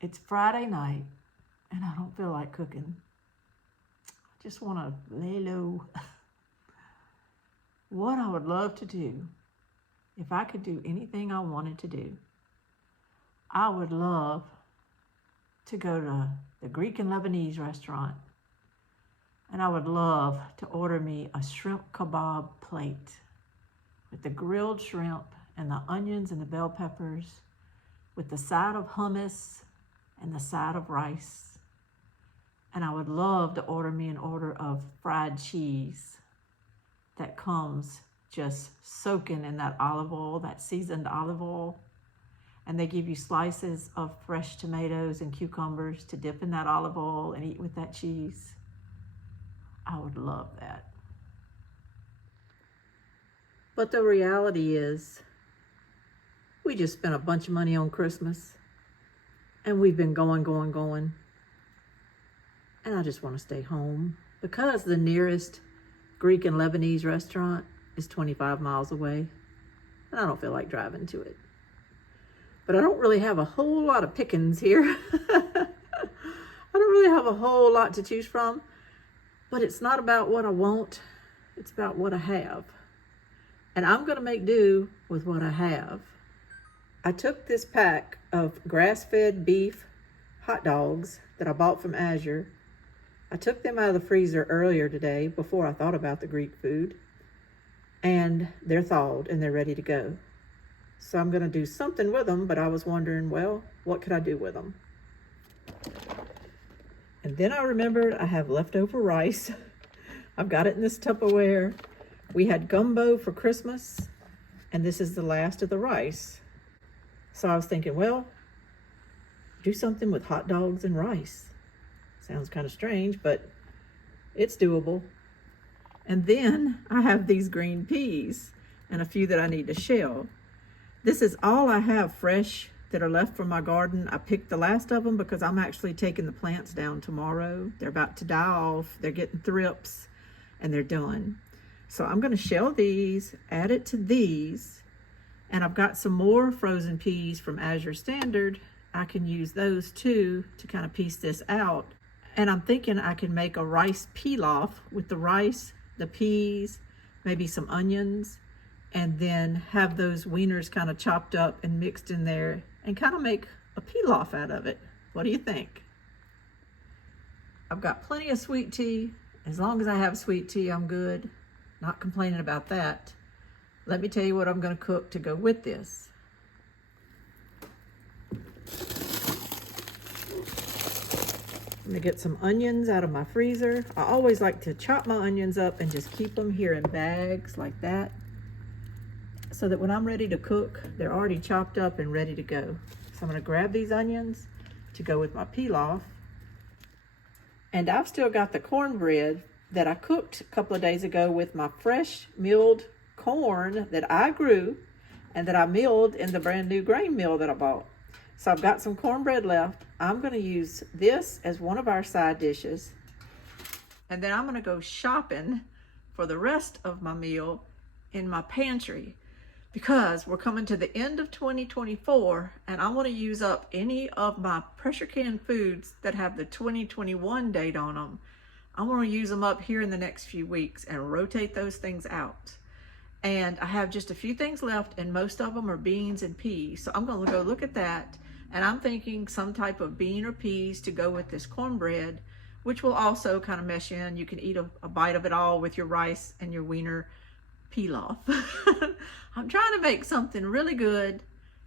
It's Friday night and I don't feel like cooking. I just want to lay low. What I would love to do, if I could do anything I wanted to do, I would love to go to the Greek and Lebanese restaurant, and I would love to order me a shrimp kebab plate with the grilled shrimp and the onions and the bell peppers, with the side of hummus and the side of rice. And I would love to order me an order of fried cheese that comes just soaking in that olive oil, that seasoned olive oil. And they give you slices of fresh tomatoes and cucumbers to dip in that olive oil and eat with that cheese. I would love that. But the reality is, we just spent a bunch of money on Christmas, and we've been going. And I just want to stay home because the nearest Greek and Lebanese restaurant is 25 miles away, and I don't feel like driving to it. But I don't really have a whole lot of pickings here. I don't really have a whole lot to choose from, but it's not about what I want, it's about what I have. And I'm gonna make do with what I have. I took this pack of grass-fed beef hot dogs that I bought from Azure. I took them out of the freezer earlier today before I thought about the Greek food, and they're thawed and they're ready to go. So I'm gonna do something with them, but I was wondering, well, what could I do with them? And then I remembered I have leftover rice. I've got it in this Tupperware. We had gumbo for Christmas, and this is the last of the rice. So I was thinking, well, do something with hot dogs and rice. Sounds kind of strange, but it's doable. And then I have these green peas and a few that I need to shell. This is all I have fresh that are left from my garden. I picked the last of them because I'm actually taking the plants down tomorrow. They're about to die off. They're getting thrips and they're done. So I'm going to shell these, add it to these, and I've got some more frozen peas from Azure Standard. I can use those too to kind of piece this out. And I'm thinking I can make a rice pilaf with the rice, the peas, maybe some onions, and then have those wieners kind of chopped up and mixed in there and kind of make a pilaf out of it. What do you think? I've got plenty of sweet tea. As long as I have sweet tea, I'm good. Not complaining about that. Let me tell you what I'm going to cook to go with this. I'm going to get some onions out of my freezer. I always like to chop my onions up and just keep them here in bags like that, so that when I'm ready to cook, they're already chopped up and ready to go. So I'm going to grab these onions to go with my pilaf. And I've still got the cornbread that I cooked a couple of days ago with my fresh milled corn that I grew and that I milled in the brand new grain mill that I bought. So I've got some cornbread left. I'm going to use this as one of our side dishes. And then I'm going to go shopping for the rest of my meal in my pantry, because we're coming to the end of 2024 and I want to use up any of my pressure can foods that have the 2021 date on them. I want to use them up here in the next few weeks and rotate those things out. And I have just a few things left, and most of them are beans and peas. So I'm going to go look at that, and I'm thinking some type of bean or peas to go with this cornbread, which will also kind of mesh in. You can eat a bite of it all with your rice and your wiener pilaf. I'm trying to make something really good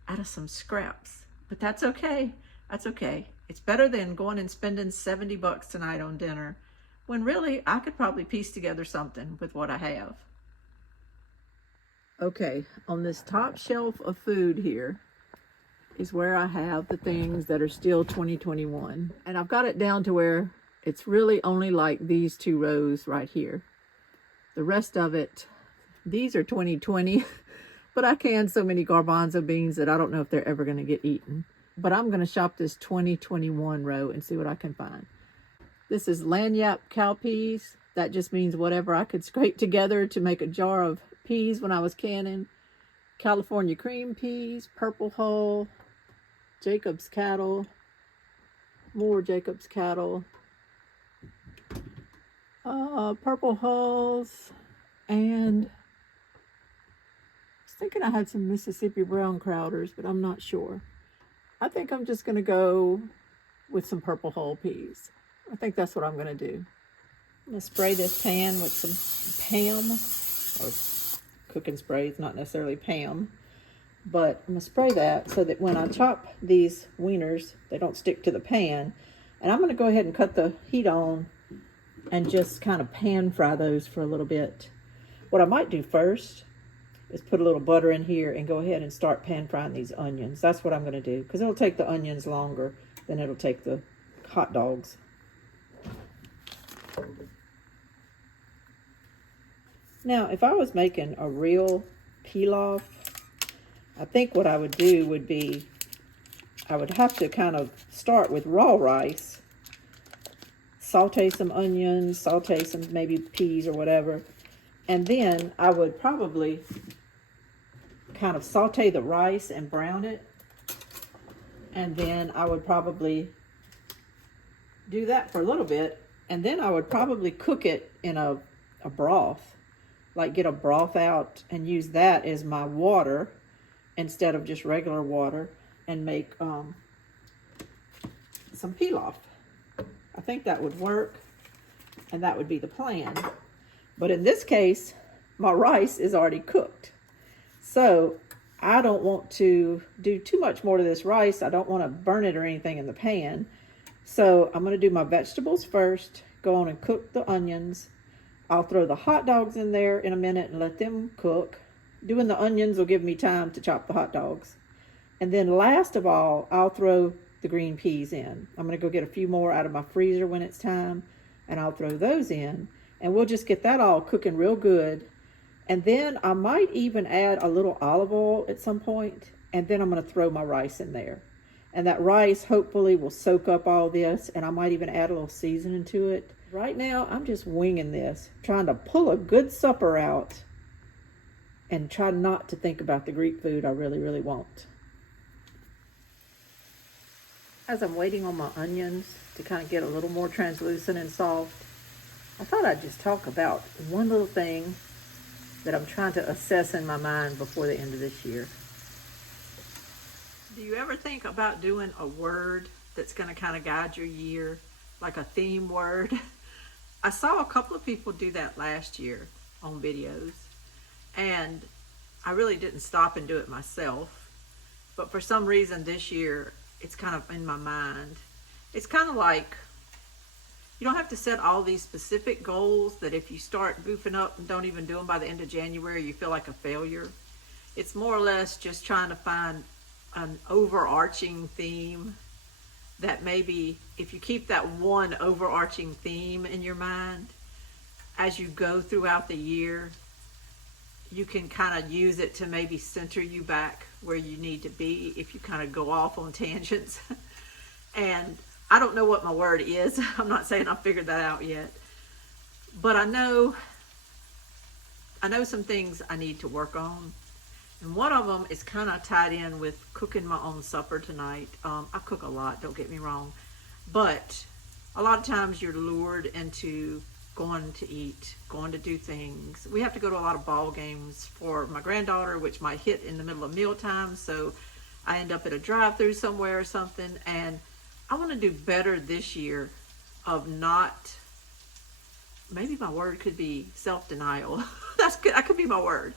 out of some scraps, but that's okay. That's okay. It's better than going and spending $70 tonight on dinner, when really I could probably piece together something with what I have. Okay, on this top shelf of food here is where I have the things that are still 2021. And I've got it down to where it's really only like these two rows right here. The rest of it, these are 2020, but I canned so many garbanzo beans that I don't know if they're ever gonna get eaten. But I'm gonna shop this 2021 row and see what I can find. This is lanyap cowpeas. That just means whatever I could scrape together to make a jar of peas when I was canning. California cream peas, purple hull, Jacob's cattle, more Jacob's Cattle, Purple Hulls, and I was thinking I had some Mississippi Brown Crowders, but I'm not sure. I think I'm just going to go with some Purple Hull peas. I think that's what I'm going to do. I'm going to spray this pan with some Pam, or cooking spray. It's not necessarily Pam, but I'm going to spray that so that when I chop these wieners, they don't stick to the pan. And I'm going to go ahead and cut the heat on and just kind of pan fry those for a little bit. What I might do first is put a little butter in here and go ahead and start pan frying these onions. That's what I'm going to do, because it'll take the onions longer than it'll take the hot dogs. Now, if I was making a real pilaf, I think what I would do would be, I would have to kind of start with raw rice, saute some onions, saute some maybe peas or whatever, and then I would probably kind of saute the rice and brown it, and then I would probably do that for a little bit, and then I would probably cook it in a broth, like get a broth out and use that as my water instead of just regular water, and make some pilaf. I think that would work, and that would be the plan. But in this case, my rice is already cooked, so I don't want to do too much more to this rice. I don't want to burn it or anything in the pan. So I'm going to do my vegetables first, go on and cook the onions. I'll throw the hot dogs in there in a minute and let them cook. Doing the onions will give me time to chop the hot dogs. And then last of all, I'll throw the green peas in. I'm going to go get a few more out of my freezer when it's time, and I'll throw those in. And we'll just get that all cooking real good. And then I might even add a little olive oil at some point, and then I'm going to throw my rice in there. And that rice hopefully will soak up all this, and I might even add a little seasoning to it. Right now, I'm just winging this, trying to pull a good supper out and try not to think about the Greek food I really, really want. As I'm waiting on my onions to kind of get a little more translucent and soft, I thought I'd just talk about one little thing that I'm trying to assess in my mind before the end of this year. Do you ever think about doing a word that's going to kind of guide your year, like a theme word? I saw a couple of people do that last year on videos, and I really didn't stop and do it myself. But for some reason this year, it's kind of in my mind. It's kind of like, you don't have to set all these specific goals that if you start goofing up and don't even do them by the end of January, you feel like a failure. It's more or less just trying to find an overarching theme that maybe if you keep that one overarching theme in your mind as you go throughout the year, you can kind of use it to maybe center you back where you need to be if you kind of go off on tangents. And I don't know what my word is. I'm not saying I figured that out yet, but I know some things I need to work on. And one of them is kind of tied in with cooking my own supper tonight. I cook a lot, don't get me wrong, but a lot of times you're lured into going to eat, going to do things. We have to go to a lot of ball games for my granddaughter, which might hit in the middle of mealtime, so I end up at a drive-through somewhere or something. And I want to do better this year of not, maybe my word could be self-denial. That could be my word.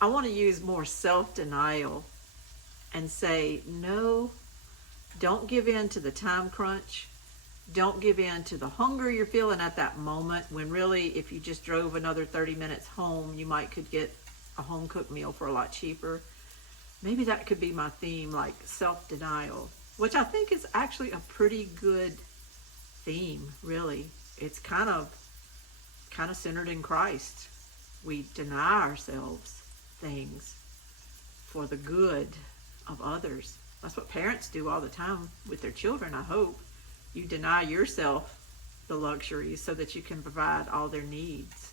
I want to use more self-denial and say, no, don't give in to the time crunch. Don't give in to the hunger you're feeling at that moment, when really, if you just drove another 30 minutes home, you could get a home-cooked meal for a lot cheaper. Maybe that could be my theme, like self-denial, which I think is actually a pretty good theme, really. It's kind of centered in Christ. We deny ourselves things for the good of others. That's what parents do all the time with their children, I hope. You deny yourself the luxuries so that you can provide all their needs.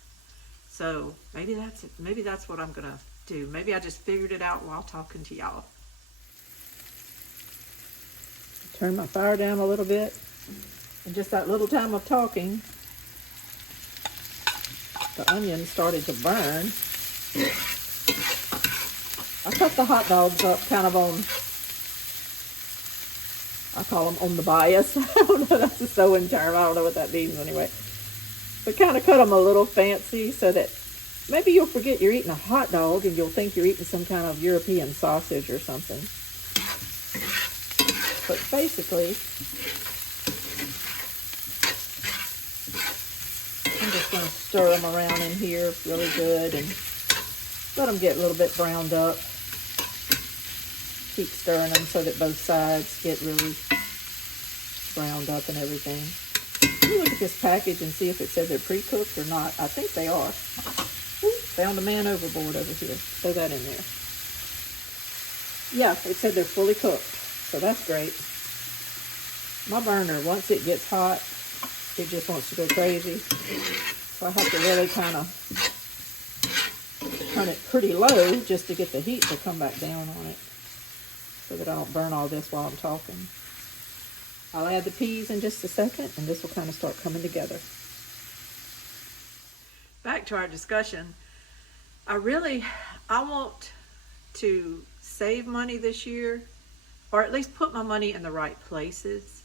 So maybe that's it. Maybe that's what I'm gonna do. Maybe I just figured it out while talking to y'all. turn my fire down a little bit. And just that little time of talking, the onions started to burn. I cut the hot dogs up kind of on, I call them on the bias. I don't know, that's a sewing term. I don't know what that means anyway. But kind of cut them a little fancy so that maybe you'll forget you're eating a hot dog and you'll think you're eating some kind of European sausage or something. But basically, I'm just going to stir them around in here really good and let them get a little bit browned up. Keep stirring them so that both sides get really browned up and everything. Let me look at this package and see if it said they're pre-cooked or not. I think they are. Ooh, found a man overboard over here. Throw that in there. Yeah, it said they're fully cooked, so that's great. My burner, once it gets hot, it just wants to go crazy. So I have to really kind of turn it pretty low just to get the heat to come back down on it so that I don't burn all this while I'm talking. I'll add the peas in just a second and this will kind of start coming together. Back to our discussion. I want to save money this year, or at least put my money in the right places.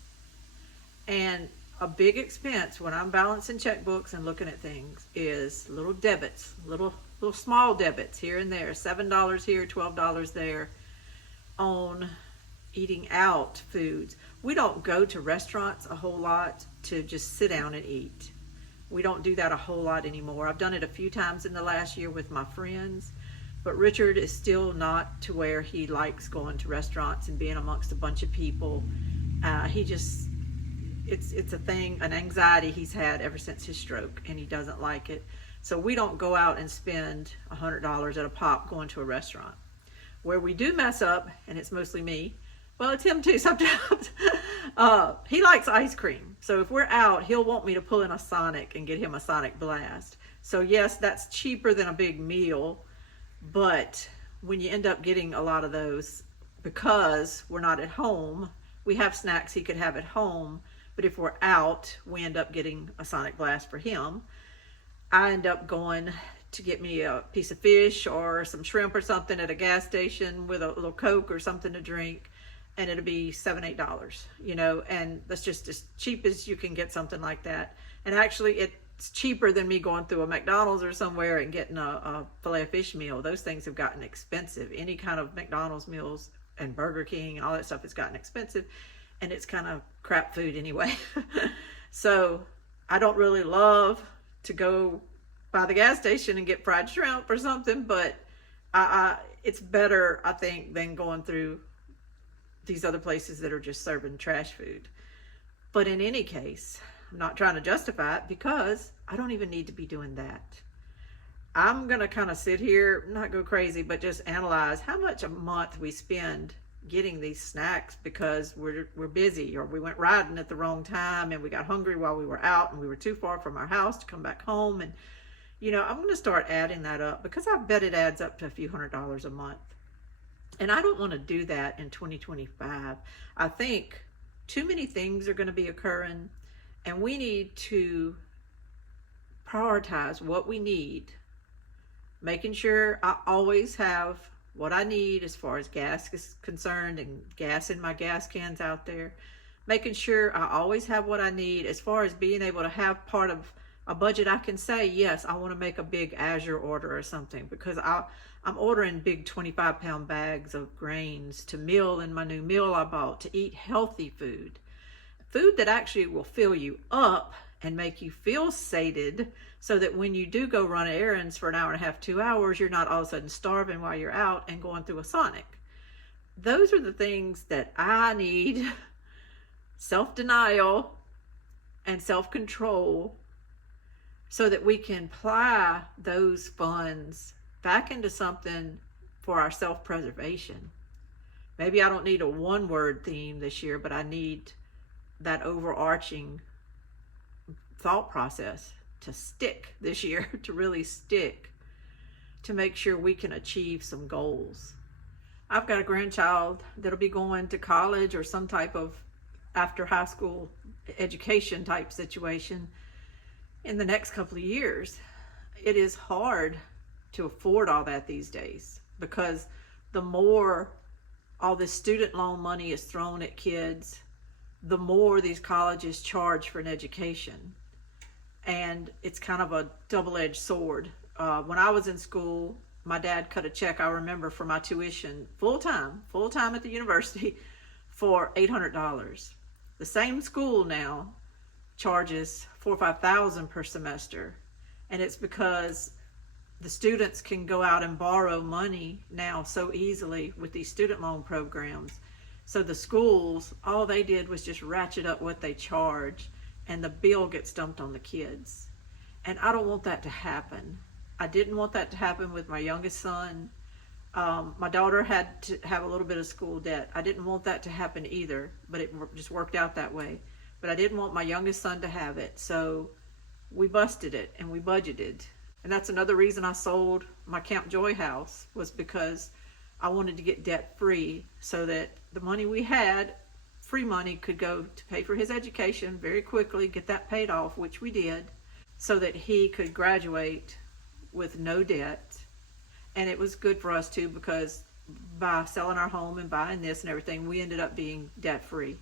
And a big expense when I'm balancing checkbooks and looking at things is little debits, little small debits here and there, $7 here, $12 there on eating out foods. We don't go to restaurants a whole lot to just sit down and eat. We don't do that a whole lot anymore. I've done it a few times in the last year with my friends, but Richard is still not to where he likes going to restaurants and being amongst a bunch of people. It's a thing, an anxiety he's had ever since his stroke, and he doesn't like it. So we don't go out and spend $100 at a pop going to a restaurant. Where we do mess up, and it's mostly me, well, it's him too sometimes, he likes ice cream. So if we're out, he'll want me to pull in a Sonic and get him a Sonic Blast. So yes, that's cheaper than a big meal, but when you end up getting a lot of those, because we're not at home, we have snacks he could have at home, but if we're out, we end up getting a Sonic Blast for him. I end up going to get me a piece of fish or some shrimp or something at a gas station with a little Coke or something to drink, and it'll be $7, $8, you know, and that's just as cheap as you can get something like that. And actually it's cheaper than me going through a McDonald's or somewhere and getting a filet of fish meal. Those things have gotten expensive. Any kind of McDonald's meals and Burger King and all that stuff has gotten expensive, and it's kind of crap food anyway. So I don't really love to go by the gas station and get fried shrimp or something, but it's better, I think, than going through these other places that are just serving trash food. But in any case, I'm not trying to justify it because I don't even need to be doing that. I'm gonna kind of sit here, not go crazy, but just analyze how much a month we spend getting these snacks because we're busy, or we went riding at the wrong time and we got hungry while we were out and we were too far from our house to come back home. And you know, I'm going to start adding that up because I bet it adds up to a few $100s a month. And I don't want to do that in 2025. I think too many things are going to be occurring, and we need to prioritize what we need, making sure I always have what I need as far as gas is concerned and gas in my gas cans out there, making sure I always have what I need as far as being able to have part of a budget. I can say, yes, I want to make a big Azure order or something because I'm ordering big 25-pound bags of grains to meal in my new meal I bought, to eat healthy food that actually will fill you up and make you feel sated, so that when you do go run errands for an hour and a half, 2 hours, you're not all of a sudden starving while you're out and going through a Sonic. Those are the things that I need. Self-denial and self-control, so that we can apply those funds back into something for our self-preservation. Maybe I don't need a one-word theme this year, but I need that overarching thought process to stick this year, to really stick, to make sure we can achieve some goals. I've got a grandchild that'll be going to college or some type of after high school education type situation in the next couple of years. It is hard to afford all that these days, because the more all this student loan money is thrown at kids, the more these colleges charge for an education. And it's kind of a double-edged sword. When I was in school, my dad cut a check, I remember, for my tuition full-time at the university for $800. The same school now charges $4,000 or $5,000 per semester. And it's because the students can go out and borrow money now so easily with these student loan programs. So the schools, all they did was just ratchet up what they charge, and the bill gets dumped on the kids. And I don't want that to happen. I didn't want that to happen with my youngest son. My daughter had to have a little bit of school debt. I didn't want that to happen either, but it just worked out that way. But I didn't want my youngest son to have it, so we busted it and we budgeted. And that's another reason I sold my Camp Joy house, was because I wanted to get debt free, so that the money we had, free money, could go to pay for his education very quickly, get that paid off, which we did, so that he could graduate with no debt. And it was good for us too, because by selling our home and buying this and everything, we ended up being debt free.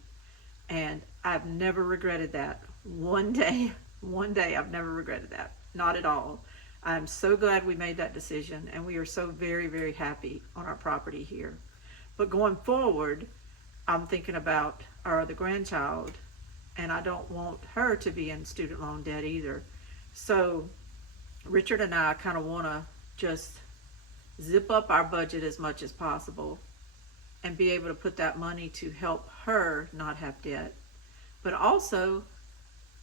And I've never regretted that. One day I've never regretted that. Not at all. I'm so glad we made that decision, and we are so very, very happy on our property here. But going forward, I'm thinking about our other grandchild, and I don't want her to be in student loan debt either. So Richard and I kind of want to just zip up our budget as much as possible and be able to put that money to help her not have debt. But also,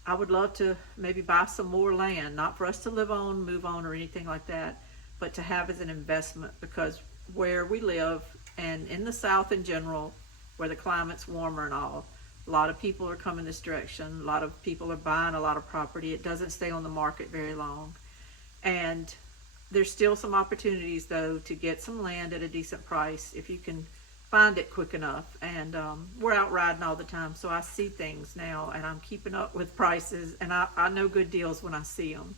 I would love to maybe buy some more land, not for us to live on, move on, or anything like that, but to have as an investment, because where we live, and in the South in general, where the climate's warmer and all, a lot of people are coming this direction. A lot of people are buying a lot of property. It doesn't stay on the market very long. And there's still some opportunities, though, to get some land at a decent price if you can find it quick enough. And we're out riding all the time, so I see things now, and I'm keeping up with prices, and I know good deals when I see them.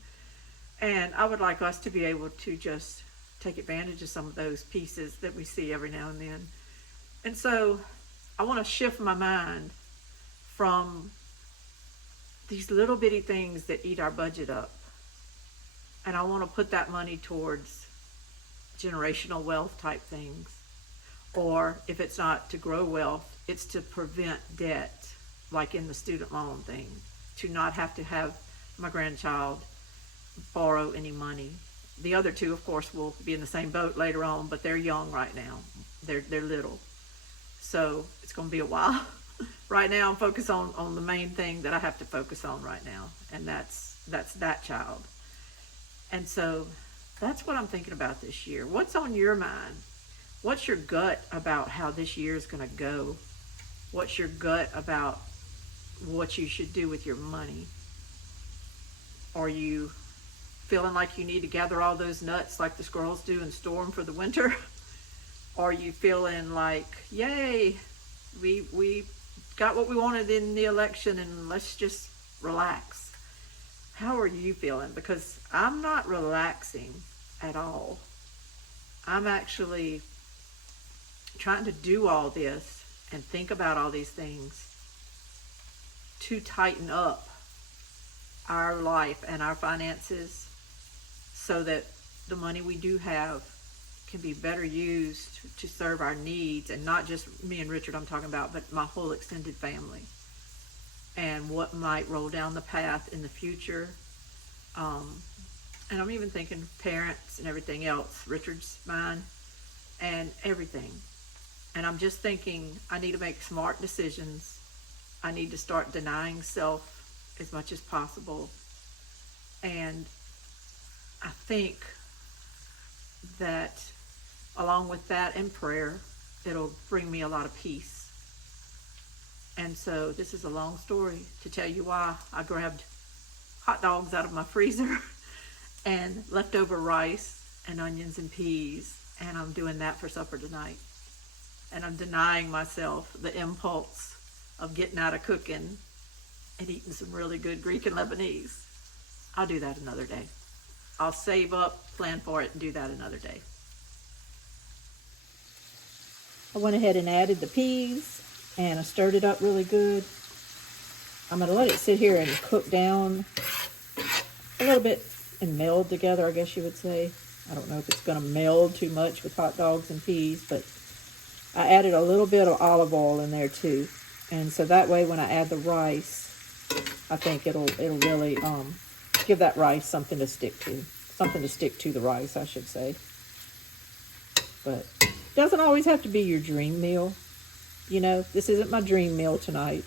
And I would like us to be able to just take advantage of some of those pieces that we see every now and then. And so I want to shift my mind from these little bitty things that eat our budget up, and I want to put that money towards generational wealth type things. Or if it's not to grow wealth, it's to prevent debt, like in the student loan thing, to not have to have my grandchild borrow any money. The other two, of course, will be in the same boat later on, but they're young right now. They're little. So it's going to be a while. Right now I'm focused on the main thing that I have to focus on right now, and that's that child. And so that's what I'm thinking about this year. What's on your mind? What's your gut about how this year is going to go? What's your gut about what you should do with your money? Are you feeling like you need to gather all those nuts like the squirrels do and store them for the winter? Are you feeling like, yay, we got what we wanted in the election and let's just relax? How are you feeling? Because I'm not relaxing at all. I'm actually trying to do all this and think about all these things to tighten up our life and our finances, so that the money we do have can be better used to serve our needs, and not just me and Richard I'm talking about, but my whole extended family, and what might roll down the path in the future. And I'm even thinking parents and everything else, Richard's, mine, and everything. And I'm just thinking I need to make smart decisions. I need to start denying self as much as possible. And I think that along with that and prayer, it'll bring me a lot of peace. And so this is a long story to tell you why I grabbed hot dogs out of my freezer and leftover rice and onions and peas, and I'm doing that for supper tonight. And I'm denying myself the impulse of getting out of cooking and eating some really good Greek and Lebanese. I'll do that another day. I'll save up, plan for it, and do that another day. I went ahead and added the peas, and I stirred it up really good. I'm going to let it sit here and cook down a little bit and meld together, I guess you would say. I don't know if it's going to meld too much with hot dogs and peas, but I added a little bit of olive oil in there too. And so that way when I add the rice, I think it'll really give that rice something to stick to. Something to stick to the rice, I should say. But it doesn't always have to be your dream meal. You know, this isn't my dream meal tonight.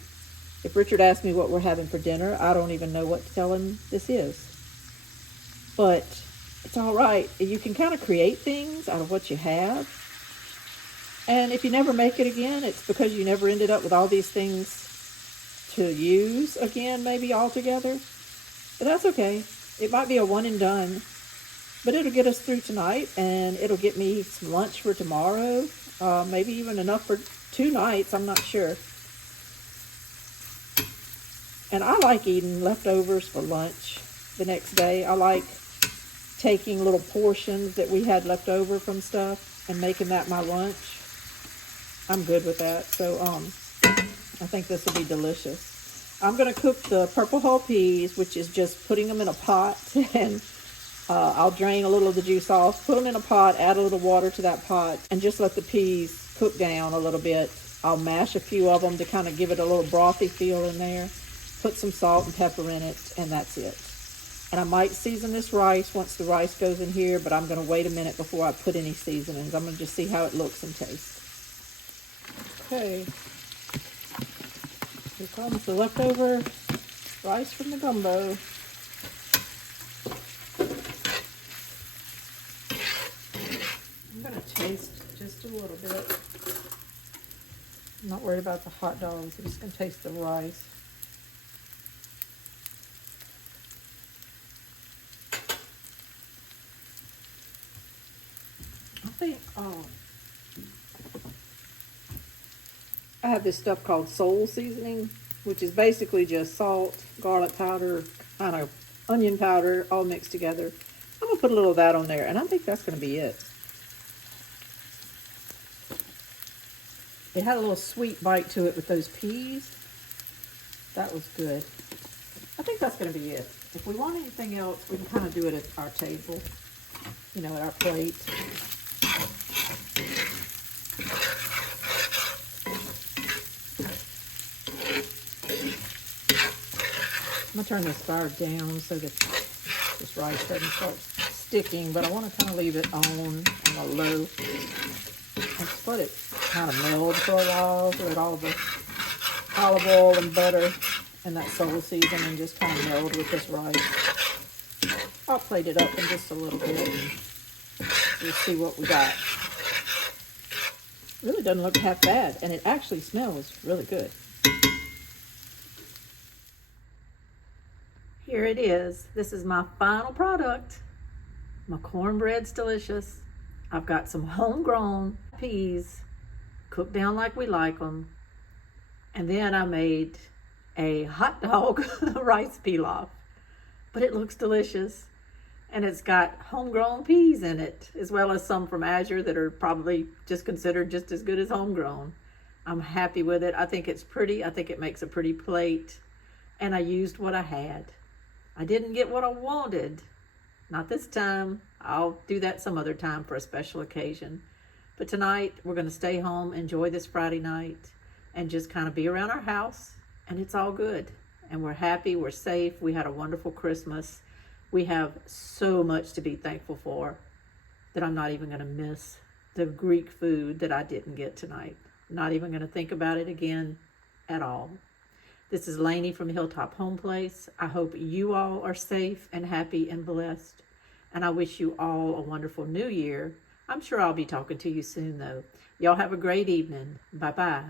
If Richard asked me what we're having for dinner, I don't even know what to tell him this is. But it's all right. You can kind of create things out of what you have. And if you never make it again, it's because you never ended up with all these things to use again, maybe all together. But that's okay. It might be a one and done, but it'll get us through tonight, and it'll get me some lunch for tomorrow. Maybe even enough for 2 nights, I'm not sure. And I like eating leftovers for lunch the next day. I like taking little portions that we had left over from stuff and making that my lunch. I'm good with that. So I think this will be delicious. I'm going to cook the purple hull peas, which is just putting them in a pot, and I'll drain a little of the juice off, put them in a pot, add a little water to that pot, and just let the peas cook down a little bit. I'll mash a few of them to kind of give it a little brothy feel in there, put some salt and pepper in it, and that's it. And I might season this rice once the rice goes in here, but I'm going to wait a minute before I put any seasonings. I'm going to just see how it looks and tastes. Okay. Here comes the leftover rice from the gumbo. I'm going to taste just a little bit. I'm not worried about the hot dogs. I'm just going to taste the rice. I think, I have this stuff called Soul Seasoning, which is basically just salt, garlic powder, kind of onion powder, all mixed together. I'm going to put a little of that on there, and I think that's going to be it. It had a little sweet bite to it with those peas. That was good. I think that's going to be it. If we want anything else, we can kind of do it at our table, you know, at our plate. I'm going to turn this fire down so that this rice doesn't start sticking, but I want to kind of leave it on a low and just let it kind of meld for a while so that all the olive oil and butter and that soul seasoning just kind of meld with this rice. I'll plate it up in just a little bit and we'll see what we got. It really doesn't look half bad, and it actually smells really good. Here it is. This is my final product. My cornbread's delicious. I've got some homegrown peas cooked down like we like them. And then I made a hot dog rice pilaf. But it looks delicious. And it's got homegrown peas in it, as well as some from Azure that are probably just considered just as good as homegrown. I'm happy with it. I think it's pretty. I think it makes a pretty plate. And I used what I had. I didn't get what I wanted. Not this time. I'll do that some other time for a special occasion. But tonight, we're going to stay home, enjoy this Friday night, and just kind of be around our house. And it's all good. And we're happy. We're safe. We had a wonderful Christmas. We have so much to be thankful for that I'm not even going to miss the Greek food that I didn't get tonight. I'm not even going to think about it again at all. This is Lainey from Hilltop Home Place. I hope you all are safe and happy and blessed. And I wish you all a wonderful new year. I'm sure I'll be talking to you soon, though. Y'all have a great evening. Bye-bye.